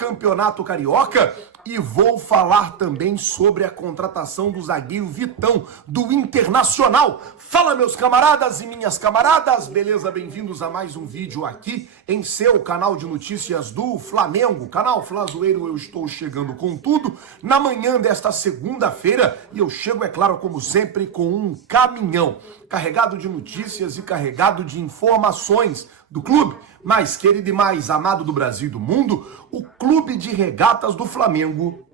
Campeonato Carioca e vou falar também sobre a contratação do zagueiro Vitão, do Internacional. Fala, meus camaradas e minhas camaradas, beleza? Bem-vindos a mais um vídeo aqui em seu canal de notícias do Flamengo, canal Flazoeiro. Eu estou chegando com tudo na manhã desta segunda-feira e eu chego, é claro, como sempre, com um caminhão carregado de notícias e carregado de informações do clube mais querido e mais amado do Brasil e do mundo, o Clube de Regatas do Flamengo,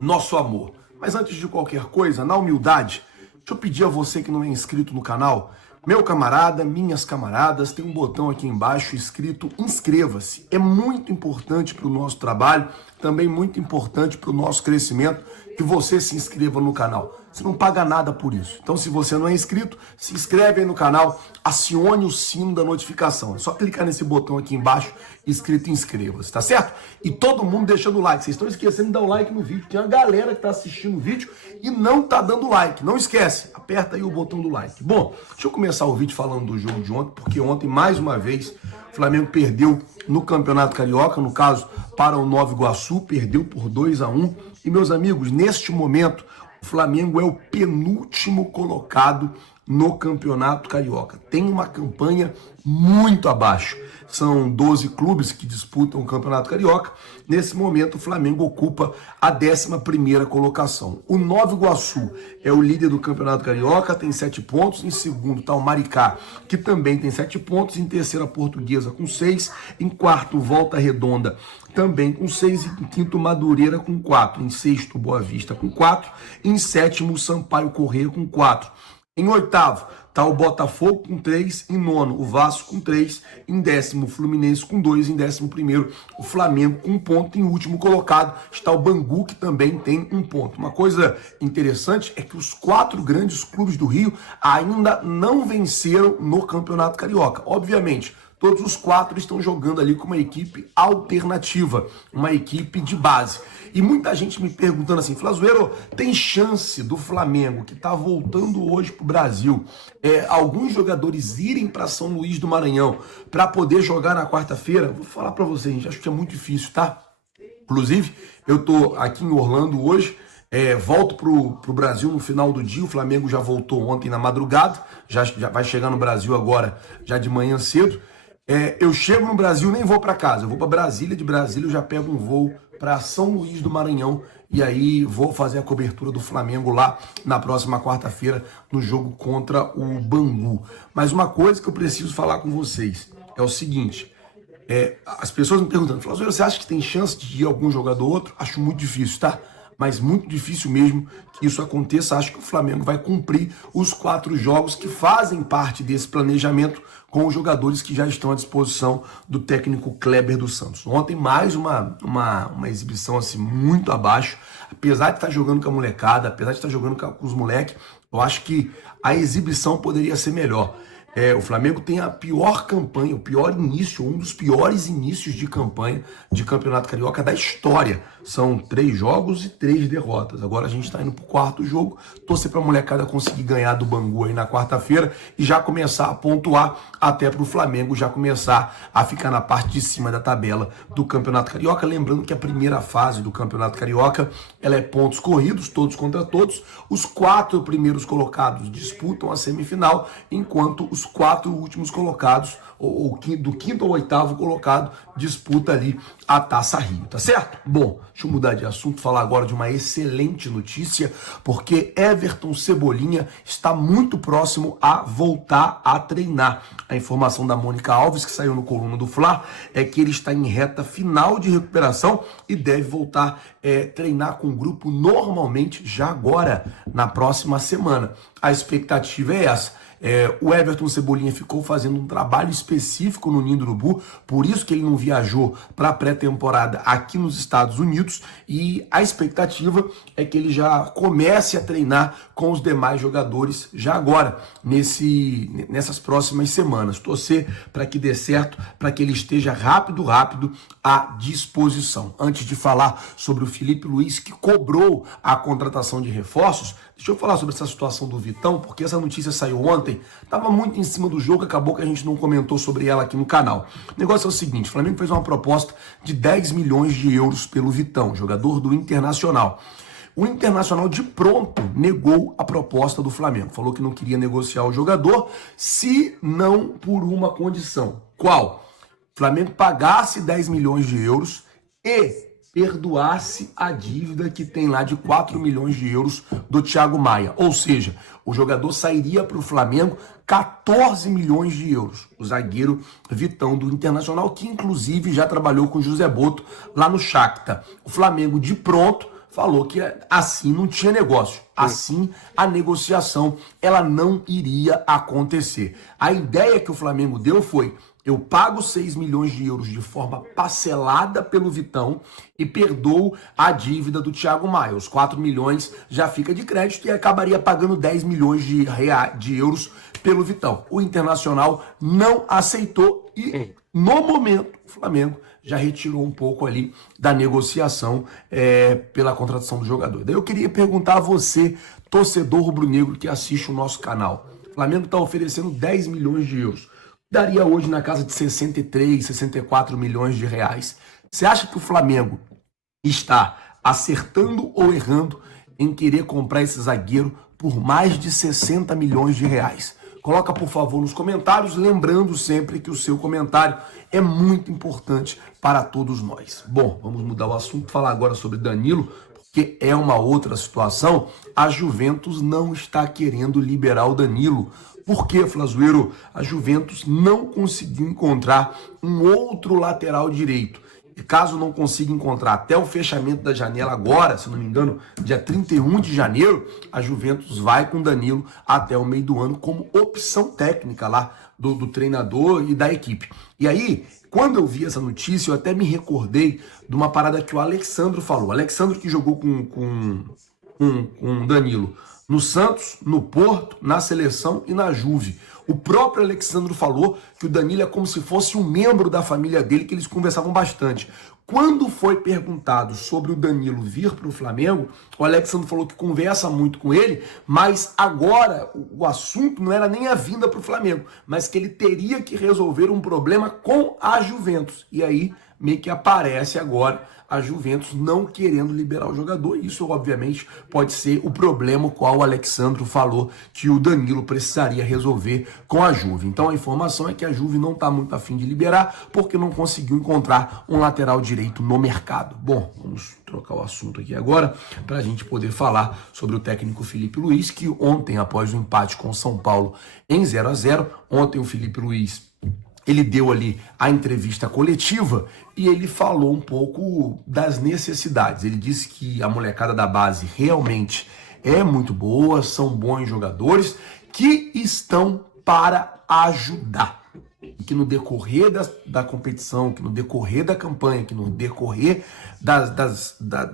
nosso amor. Mas antes de qualquer coisa, na humildade, deixa eu pedir a você que não é inscrito no canal, meu camarada, minhas camaradas, tem um botão aqui embaixo escrito inscreva-se. É muito importante para o nosso trabalho, também muito importante para o nosso crescimento, que você se inscreva no canal. Você não paga nada por isso. Então, se você não é inscrito, se inscreve aí no canal, acione o sino da notificação. É só clicar nesse botão aqui embaixo, escrito inscreva-se, tá certo? E todo mundo deixando o like. Vocês estão esquecendo de dar o like no vídeo. Tem uma galera que tá assistindo o vídeo e não tá dando like. Não esquece, aperta aí o botão do like. Bom, deixa eu começar o vídeo falando do jogo de ontem, porque ontem, mais uma vez, o Flamengo perdeu no Campeonato Carioca, no caso, para o Nova Iguaçu, perdeu por 2-1. E, meus amigos, neste momento, o Flamengo é o penúltimo colocado no Campeonato Carioca. Tem uma campanha muito abaixo. São 12 clubes que disputam o Campeonato Carioca. Nesse momento, o Flamengo ocupa a 11ª colocação. O Nova Iguaçu é o líder do Campeonato Carioca, tem 7 pontos. Em segundo está o Maricá, que também tem 7 pontos. Em terceiro, a Portuguesa com 6. Em quarto, Volta Redonda, também com 6. Em quinto, Madureira com 4. Em sexto, Boa Vista com 4. Em sétimo, Sampaio Corrêa com 4. Em oitavo, está o Botafogo com 3. Em nono, o Vasco com 3. Em décimo, o Fluminense com 2. Em 11º, o Flamengo com 1 ponto. Em último colocado está o Bangu, que também tem 1 ponto. Uma coisa interessante é que os 4 grandes clubes do Rio ainda não venceram no Campeonato Carioca. Obviamente, todos os 4 estão jogando ali com uma equipe alternativa, uma equipe de base. E muita gente me perguntando assim, Flazoeiro, tem chance do Flamengo, que está voltando hoje para o Brasil, alguns jogadores irem para São Luís do Maranhão para poder jogar na quarta-feira? Vou falar para vocês, gente, acho que é muito difícil, tá? Inclusive, eu tô aqui em Orlando hoje, volto pro Brasil no final do dia. O Flamengo já voltou ontem na madrugada, já vai chegar no Brasil agora, já de manhã cedo. Eu chego no Brasil, nem vou para casa, eu vou para Brasília, de Brasília eu já pego um voo para São Luís do Maranhão e aí vou fazer a cobertura do Flamengo lá na próxima quarta-feira no jogo contra o Bangu. Mas uma coisa que eu preciso falar com vocês é o seguinte, as pessoas me perguntando, você acha que tem chance de ir algum jogador ou outro? Acho muito difícil, tá? Mas muito difícil mesmo que isso aconteça. Acho que o Flamengo vai cumprir os 4 jogos que fazem parte desse planejamento com os jogadores que já estão à disposição do técnico Kleber dos Santos. Ontem, mais uma exibição assim, muito abaixo. Apesar de estar jogando com a molecada, apesar de estar jogando com os moleques, eu acho que a exibição poderia ser melhor. O Flamengo tem a pior campanha, o pior início, um dos piores inícios de campanha de Campeonato Carioca da história. São 3 jogos e 3 derrotas. Agora a gente está indo pro 4º jogo. Torcer para a molecada conseguir ganhar do Bangu aí na quarta-feira e já começar a pontuar até para o Flamengo já começar a ficar na parte de cima da tabela do Campeonato Carioca. Lembrando que a primeira fase do Campeonato Carioca ela é pontos corridos, todos contra todos. Os 4 primeiros colocados disputam a semifinal, enquanto os 4 últimos colocados, do 5º ao 8º colocado, disputa ali a Taça Rio, tá certo? Bom, deixa eu mudar de assunto, falar agora de uma excelente notícia, porque Everton Cebolinha está muito próximo a voltar a treinar. A informação da Mônica Alves, que saiu no Coluna do Fla, é que ele está em reta final de recuperação e deve voltar a treinar com o grupo normalmente já agora, na próxima semana. A expectativa é essa. O Everton Cebolinha ficou fazendo um trabalho específico no Ninho do Urubu, por isso que ele não viajou para a pré-temporada aqui nos Estados Unidos, e a expectativa é que ele já comece a treinar com os demais jogadores já agora, nessas próximas semanas. Torcer para que dê certo, para que ele esteja rápido à disposição. Antes de falar sobre o Felipe Luiz, que cobrou a contratação de reforços, Deixa eu falar sobre essa situação do Vitão, porque essa notícia saiu ontem, estava muito em cima do jogo, acabou que a gente não comentou sobre ela aqui no canal. O negócio é o seguinte, o Flamengo fez uma proposta de 10 milhões de euros pelo Vitão, jogador do Internacional. O Internacional de pronto negou a proposta do Flamengo, falou que não queria negociar o jogador, se não por uma condição. Qual? O Flamengo pagasse 10 milhões de euros e perdoasse a dívida que tem lá de 4 milhões de euros do Thiago Maia. Ou seja, o jogador sairia para o Flamengo 14 milhões de euros. O zagueiro Vitão do Internacional, que inclusive já trabalhou com o José Boto lá no Shakhtar. O Flamengo de pronto falou que assim não tinha negócio. Assim a negociação ela não iria acontecer. A ideia que o Flamengo deu foi: eu pago 6 milhões de euros de forma parcelada pelo Vitão e perdoo a dívida do Thiago Maia. Os 4 milhões já fica de crédito e acabaria pagando 10 milhões de euros pelo Vitão. O Internacional não aceitou e, no momento, o Flamengo já retirou um pouco ali da negociação pela contratação do jogador. Daí eu queria perguntar a você, torcedor rubro-negro que assiste o nosso canal. O Flamengo está oferecendo 10 milhões de euros. Daria hoje na casa de 63, 64 milhões de reais. Você acha que o Flamengo está acertando ou errando em querer comprar esse zagueiro por mais de 60 milhões de reais? Coloca, por favor, nos comentários, lembrando sempre que o seu comentário é muito importante para todos nós. Bom, vamos mudar o assunto, falar agora sobre Danilo, porque é uma outra situação. A Juventus não está querendo liberar o Danilo. Por quê, Flazoeiro? A Juventus não conseguiu encontrar um outro lateral direito. E caso não consiga encontrar até o fechamento da janela agora, se não me engano, dia 31 de janeiro, a Juventus vai com Danilo até o meio do ano como opção técnica lá do treinador e da equipe. E aí, quando eu vi essa notícia, eu até me recordei de uma parada que o Alexandro falou. O Alexandro que jogou com Danilo no Santos, no Porto, na Seleção e na Juve. O próprio Alexandro falou que o Danilo é como se fosse um membro da família dele, que eles conversavam bastante. Quando foi perguntado sobre o Danilo vir para o Flamengo, o Alexandro falou que conversa muito com ele, mas agora o assunto não era nem a vinda para o Flamengo, mas que ele teria que resolver um problema com a Juventus. E aí meio que aparece agora a Juventus não querendo liberar o jogador. Isso, obviamente, pode ser o problema qual o Alexandro falou que o Danilo precisaria resolver com a Juve. Então, a informação é que a Juve não está muito afim de liberar porque não conseguiu encontrar um lateral direito no mercado. Bom, vamos trocar o assunto aqui agora para a gente poder falar sobre o técnico Felipe Luiz, que ontem, após o empate com o São Paulo em 0-0, ontem o Felipe Luiz ele deu ali a entrevista coletiva e ele falou um pouco das necessidades. Ele disse que a molecada da base realmente é muito boa, são bons jogadores que estão para ajudar. E que no decorrer da competição, que no decorrer da campanha, que no decorrer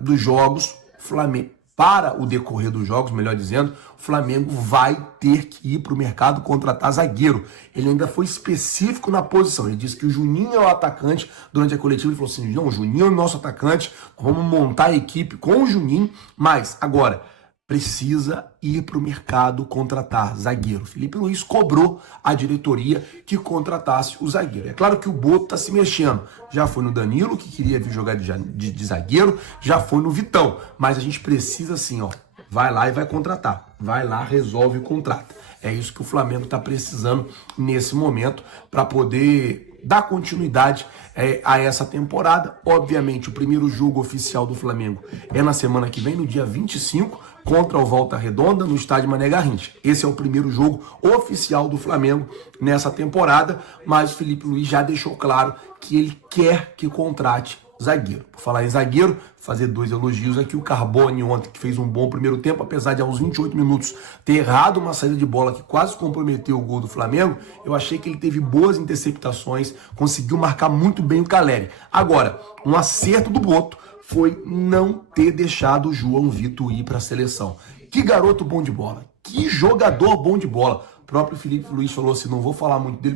dos jogos, Flamengo, para o decorrer dos jogos, melhor dizendo, o Flamengo vai ter que ir para o mercado contratar zagueiro. Ele ainda foi específico na posição. Ele disse que o Juninho é o atacante. Durante a coletiva ele falou assim, não, o Juninho é o nosso atacante, vamos montar a equipe com o Juninho, mas agora precisa ir para o mercado contratar zagueiro. Felipe Luiz cobrou a diretoria que contratasse o zagueiro. É claro que o Boto está se mexendo. Já foi no Danilo, que queria vir jogar de zagueiro, já foi no Vitão. Mas a gente precisa assim, ó, vai lá e vai contratar. Vai lá, resolve e contrata. É isso que o Flamengo está precisando nesse momento para poder dar continuidade a essa temporada. Obviamente, o primeiro jogo oficial do Flamengo é na semana que vem, no dia 25, contra o Volta Redonda, no estádio Mané Garrincha. Esse é o primeiro jogo oficial do Flamengo nessa temporada, mas o Felipe Luiz já deixou claro que ele quer que contrate zagueiro. Por falar em zagueiro, fazer dois elogios aqui. O Carbone ontem, que fez um bom primeiro tempo, apesar de aos 28 minutos ter errado uma saída de bola que quase comprometeu o gol do Flamengo, eu achei que ele teve boas interceptações, conseguiu marcar muito bem o Caleri. Agora, um acerto do Boto foi não ter deixado o João Vitor ir para a seleção. Que garoto bom de bola, que jogador bom de bola. O próprio Felipe Luiz falou assim, não vou falar muito dele,